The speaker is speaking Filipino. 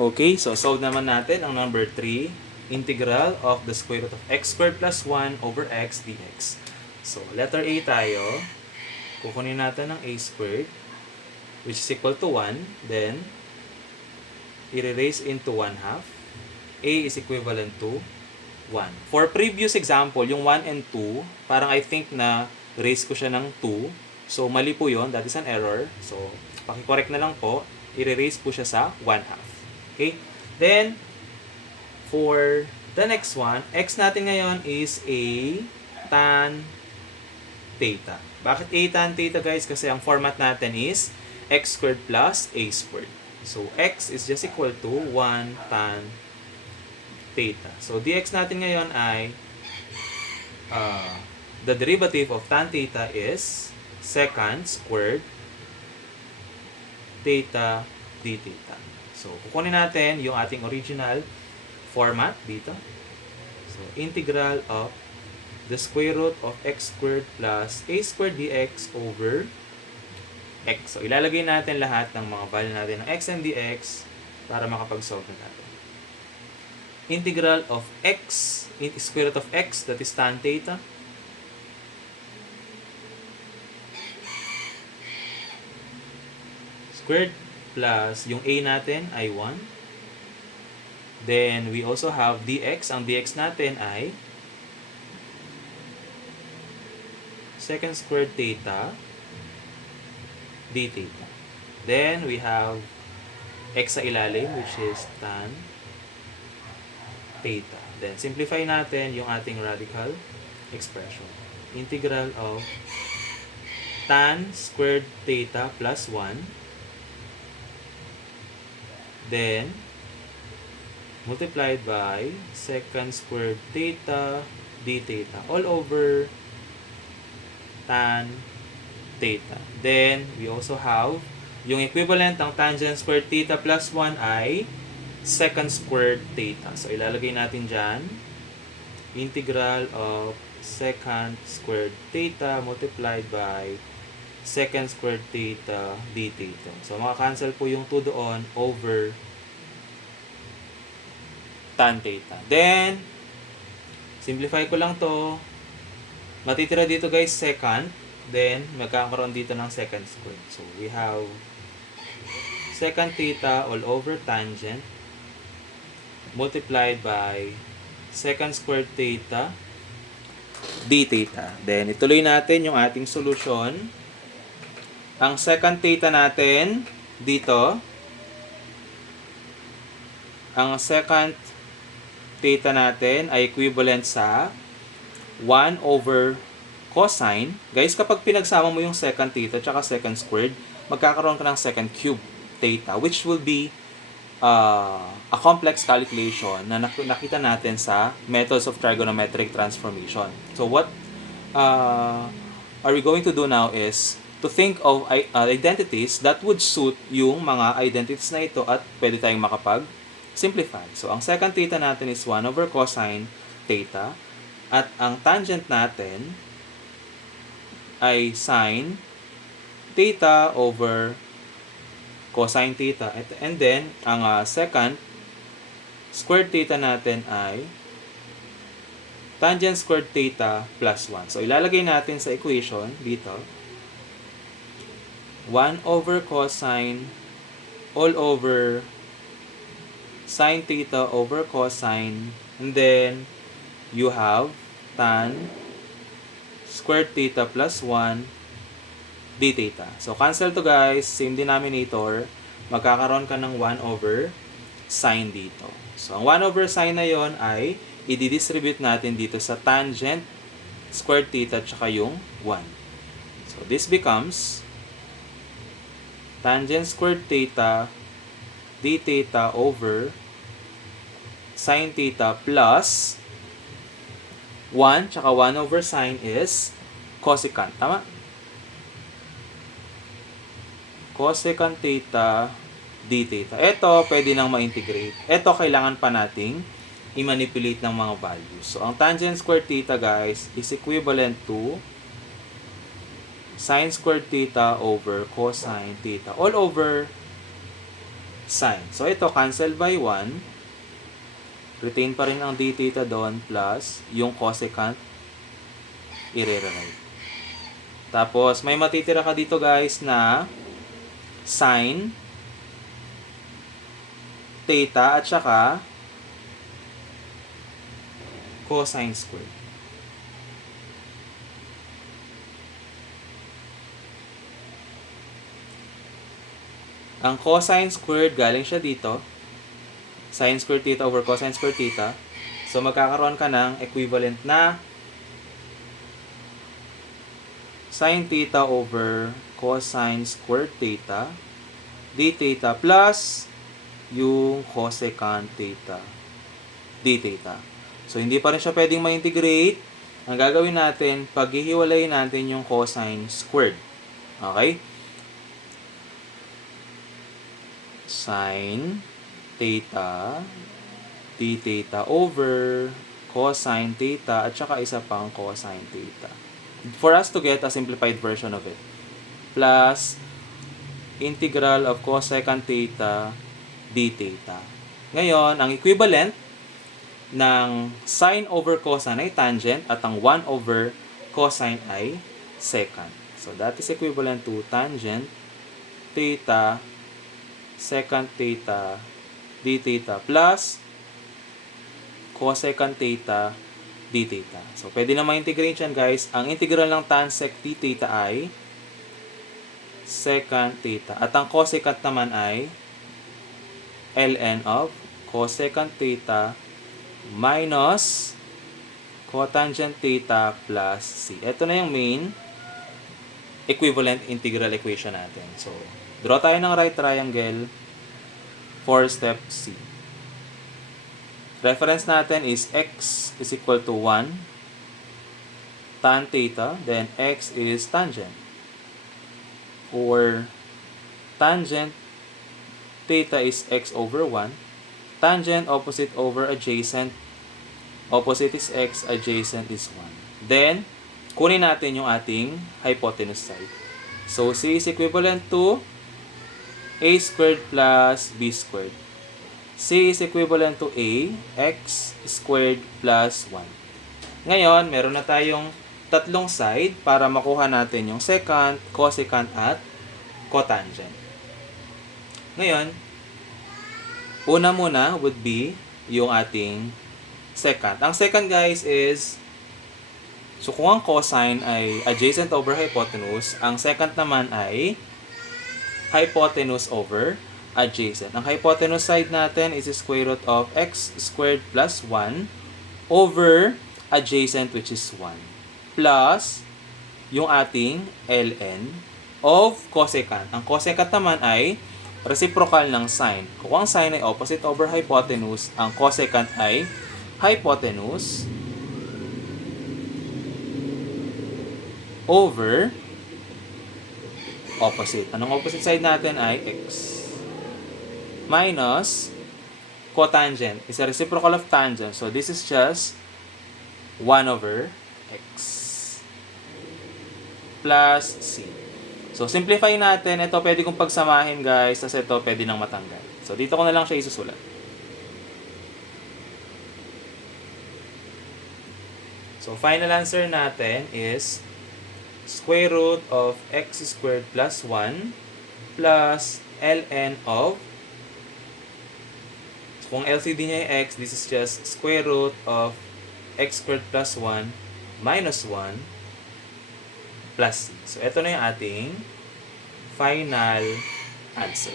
Okay, so solve naman natin ang number 3. Integral of the square root of x squared plus 1 over x dx. So, letter A tayo. Kukunin natin ng a squared, which is equal to 1. Then, i-raise into 1 half. A is equivalent to 1. For previous example, yung 1 and 2, parang I think na raise ko siya ng 2. So, mali po yon. That is an error. So, pakicorrect na lang po. I-raise po siya sa 1 half. Okay? Then, for the next one, x natin ngayon is a tan theta. Bakit a tan theta, guys? Kasi ang format natin is x squared plus a squared. So, x is just equal to 1 tan theta. So, dx natin ngayon ay the derivative of tan theta is secant squared theta d theta. So, kukunin natin yung ating original format dito. So, integral of the square root of x squared plus a squared dx over x. So, ilalagay natin lahat ng mga value natin ng x and dx para makapag-solve na natin. Integral of x, square root of x, that is tan theta. Squared plus yung a natin ay 1. Then, we also have dx. Ang dx natin ay secant squared theta d theta. Then, we have x sa ilalim, which is tan theta. Then, simplify natin yung ating radical expression. Integral of tan squared theta plus 1. Then, multiplied by secant squared theta d theta all over tan theta. Then, we also have yung equivalent ng tangent squared theta plus 1 ay secant squared theta. So, ilalagay natin dyan integral of secant squared theta multiplied by secant squared theta d theta. So, makakancel po yung 2 doon over tan theta. Then, simplify ko lang to. Matitira dito, guys, secant. Then, magkakaroon dito ng secant squared. So, we have secant theta all over tangent multiplied by secant squared theta d theta. Then, ituloy natin yung ating solution. Ang secant theta natin dito, ang secant theta natin ay equivalent sa 1 over cosine. Guys, kapag pinagsama mo yung secant theta at secant squared, magkakaroon ka ng secant cube theta, which will be a complex calculation na nakita natin sa methods of trigonometric transformation. So, what are we going to do now is to think of identities that would suit yung mga identities na ito at pwede tayong makapag-simplify. So, ang secant theta natin is 1 over cosine theta at ang tangent natin ay sine theta over cosine theta. And then, ang secant squared theta natin ay tangent squared theta plus 1. So, ilalagay natin sa equation dito 1 over cosine all over sine theta over cosine, and then you have tan squared theta plus 1 d theta. So, cancel to, guys. Same denominator. Magkakaroon ka ng 1 over sine dito. So, ang 1 over sine na yon ay i-distribute natin dito sa tangent squared theta tsaka yung 1. So, this becomes tangent squared theta d theta over sine theta plus 1 tsaka 1 over sine is cosecant. Tama? Cosecant theta d theta. Ito, pwede nang ma-integrate. Ito, kailangan pa nating i-manipulate ng mga values. So, ang tangent squared theta, guys, is equivalent to sine squared theta over cosine theta all over sine. So, ito, cancel by 1. Retain pa rin ang d theta doon plus yung cosecant i-rewrite. Tapos, may matitira ka dito guys na sine theta at saka cosine squared. Ang cosine squared, galing siya dito. Sine squared theta over cosine squared theta. So, magkakaroon ka ng equivalent na sine theta over cosine squared theta d theta plus yung cosecant theta d theta. So, hindi pa rin siya pwedeng ma-integrate. Ang gagawin natin, paghihiwalayin natin yung cosine squared. Okay? Sine theta d theta over cosine theta at saka isa pang cosine theta. For us to get a simplified version of it. Plus integral of cosecant theta d theta. Ngayon, ang equivalent ng sine over cosine ay tangent at ang 1 over cosine ay secant. So, that is equivalent to tangent theta secant theta d theta plus cosecant theta d theta. So, pwede na ma-integrate yan guys. Ang integral ng tan sec d theta ay secant theta. At ang cosecant naman ay ln of cosecant theta minus cotangent theta plus c. Ito na yung main equivalent integral equation natin. So, draw tayo ng right triangle for step C. Reference natin is x is equal to 1 tan theta, then x is tangent. Or tangent theta is x over 1. Tangent opposite over adjacent. Opposite is x, adjacent is 1. Then, kunin natin yung ating hypotenuse side. So, C is equivalent to a squared plus b squared. C is equivalent to a, x squared plus 1. Ngayon, meron na tayong tatlong side para makuha natin yung secant, cosecant, at cotangent. Ngayon, una muna would be yung ating secant. Ang secant guys is, so kung ang cosine ay adjacent over hypotenuse, ang secant naman ay hypotenuse over adjacent. Ang hypotenuse side natin is square root of x squared plus 1 over adjacent which is 1 plus yung ating ln of cosecant. Ang cosecant naman ay reciprocal ng sine. Kung ang sine ay opposite over hypotenuse, ang cosecant ay hypotenuse over opposite. Anong opposite side natin ay x. Minus cotangent is a reciprocal of tangent. So, this is just 1 over x plus c. So, simplify natin. Ito pwede kong pagsamahin guys. Tapos ito pwede nang matanggal. So, dito ko na lang siya isusulat. So, final answer natin is square root of x squared plus 1 plus ln of, so kung LCD niya yung x, this is just square root of x squared plus 1 minus 1 plus c. So, ito na yung ating final answer.